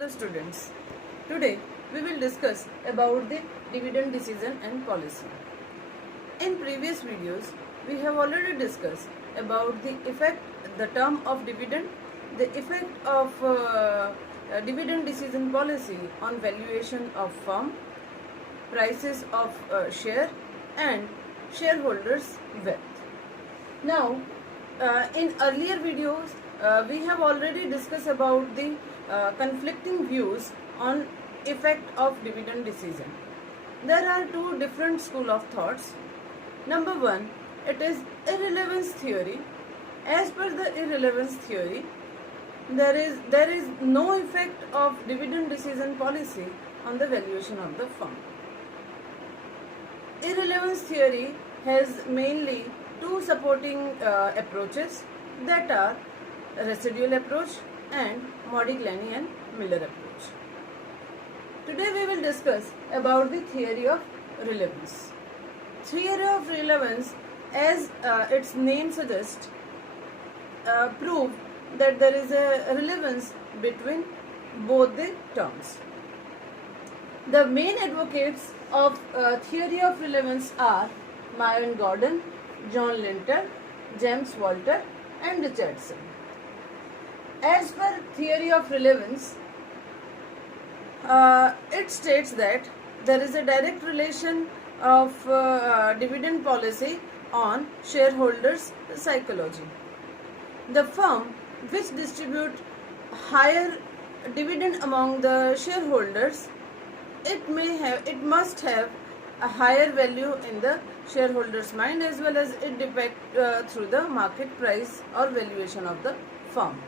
Hello students, today we will discuss about the dividend decision and policy. In previous videos, we have already discussed about the effect, the term of dividend, the effect of dividend decision policy on valuation of firm, prices of share and shareholders' wealth. Now, in earlier videos, we have already discussed about the conflicting views on effect of dividend decision. There are two different school of thoughts. Number one, it is irrelevance theory. As per the irrelevance theory, there is no effect of dividend decision policy on the valuation of the firm. Irrelevance theory has mainly two supporting approaches, that are residual approach and Modigliani and Miller approach. Today we will discuss about the theory of relevance. Theory of relevance, as its name suggests, prove that there is a relevance between both the terms. The main advocates of theory of relevance are Myron Gordon, John Linter, James Walter and Richardson. As per theory of relevance, it states that there is a direct relation of dividend policy on shareholders' psychology. The firm which distribute higher dividend among the shareholders, it must have a higher value in the shareholders' mind, as well as it depend through the market price or valuation of the firm.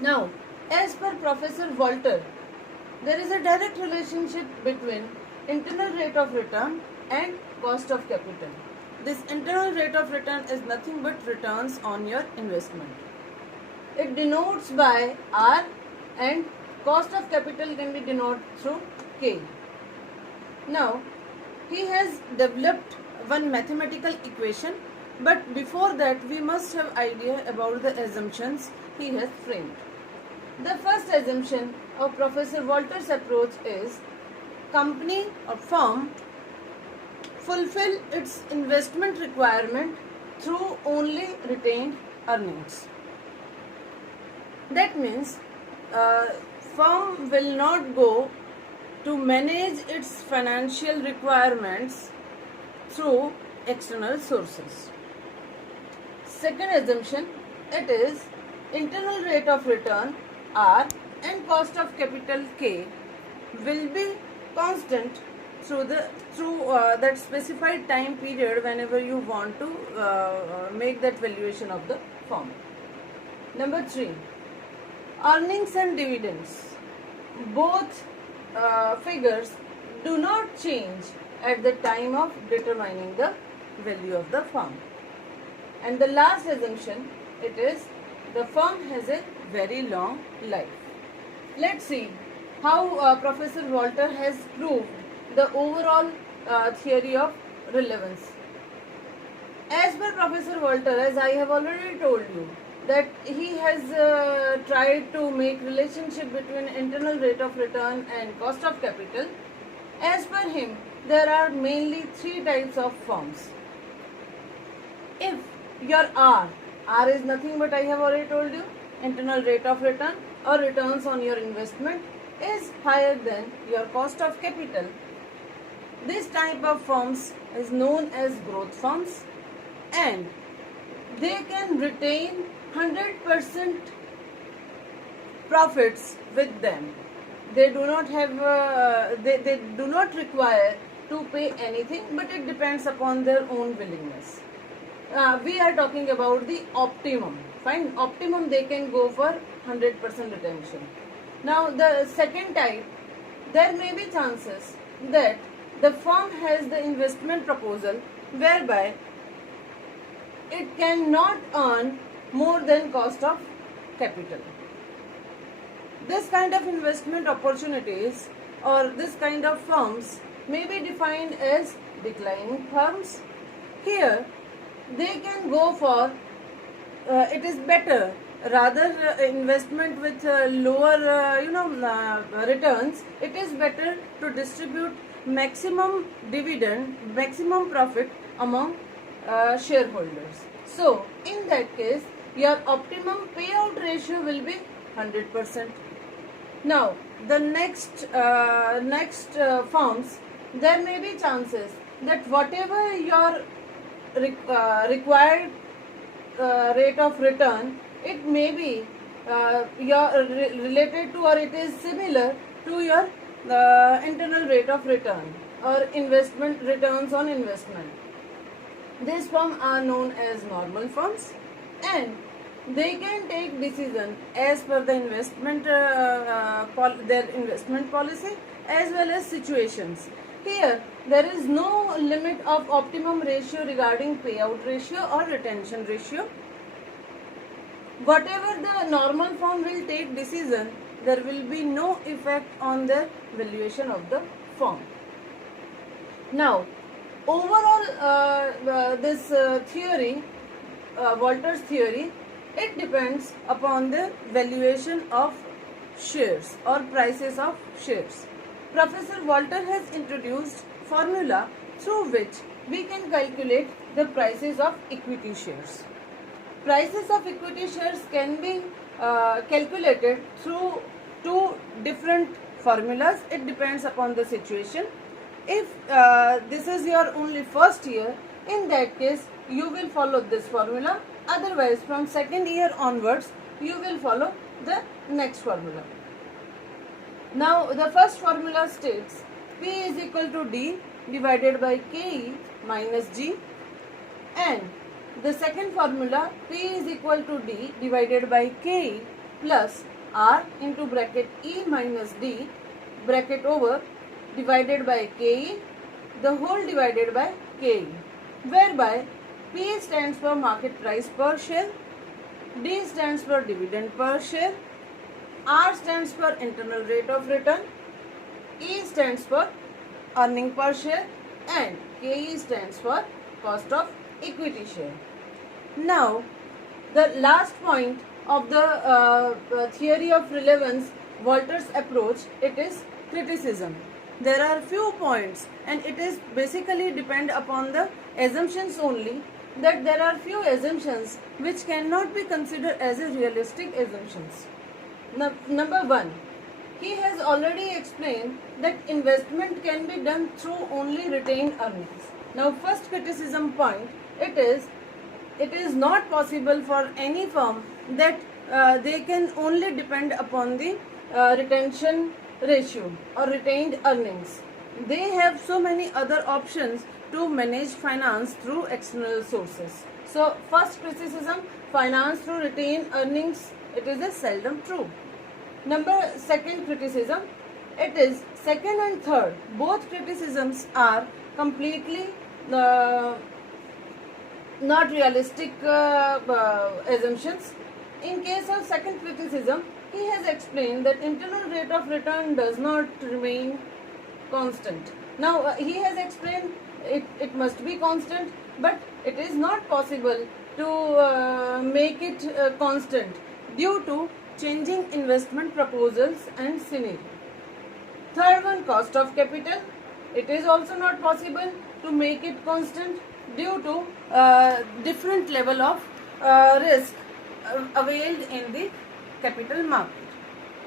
Now, as per Professor Walter, there is a direct relationship between internal rate of return and cost of capital. This internal rate of return is nothing but returns on your investment. It denotes by R and cost of capital can be denoted through K. Now, he has developed one mathematical equation, but before that we must have idea about the assumptions he has framed. The first assumption of Professor Walter's approach is company or firm fulfill its investment requirement through only retained earnings. That means firm will not go to manage its financial requirements through external sources. Second assumption, it is internal rate of return R and cost of capital K will be constant through that specified time period whenever you want to make that valuation of the firm. Number 3, earnings and dividends. Both figures do not change at the time of determining the value of the firm. And the last assumption, it is the firm has a very long life. Let's see how Professor Walter has proved the overall theory of relevance. As per Professor Walter, as I have already told you, that he has tried to make relationship between internal rate of return and cost of capital. As per him, there are mainly three types of firms. If your R is nothing but I have already told you, internal rate of return or returns on your investment is higher than your cost of capital, this type of firms is known as growth firms, and they can retain 100% profits with them. They do not have they do not require to pay anything, but it depends upon their own willingness. We are talking about the optimum. Fine, optimum they can go for 100% retention. Now the second type, there may be chances that the firm has the investment proposal whereby it cannot earn more than cost of capital. This kind of investment opportunities or this kind of firms may be defined as declining firms. Here they can go for it is better rather investment with lower returns, it is better to distribute maximum dividend, maximum profit among shareholders. So in that case, your optimum payout ratio will be 100%. Now the next forms, there may be chances that whatever your required rate of return, it may be related to, or it is similar to your internal rate of return or investment returns on investment. These forms are known as normal forms, and they can take decision as per the investment their investment policy as well as situations. Here there is no limit of optimum ratio regarding payout ratio or retention ratio. Whatever the normal firm will take decision, there will be no effect on the valuation of the firm. Now overall this theory, Walter's theory, it depends upon the valuation of shares or prices of shares. Professor Walter has introduced formula through which we can calculate the prices of equity shares. Prices of equity shares can be calculated through two different formulas. It depends upon the situation. If this is your only first year, in that case you will follow this formula. Otherwise, from second year onwards, you will follow the next formula. Now the first formula states P is equal to D divided by KE minus G, and the second formula, P is equal to D divided by KE plus R into bracket E minus D bracket over divided by KE, the whole divided by KE, whereby P stands for market price per share, D stands for dividend per share, R stands for internal rate of return, E stands for earning per share, and KE stands for cost of equity share. Now the last point of the theory of relevance, Walter's approach, it is criticism. There are few points, and it is basically depend upon the assumptions only, that there are few assumptions which cannot be considered as a realistic assumptions. Number one, he has already explained that investment can be done through only retained earnings. Now first criticism point, it is not possible for any firm that they can only depend upon the retention ratio or retained earnings. They have so many other options to manage finance through external sources. So first criticism, finance through retained earnings, it is a seldom true. Second criticism, it is second and third, both criticisms are completely not realistic assumptions. In case of second criticism, he has explained that internal rate of return does not remain constant. Now he has explained it must be constant, but it is not possible to make it constant due to changing investment proposals and scenario. Third one, cost of capital, it is also not possible to make it constant due to different level of risk availed in the capital market.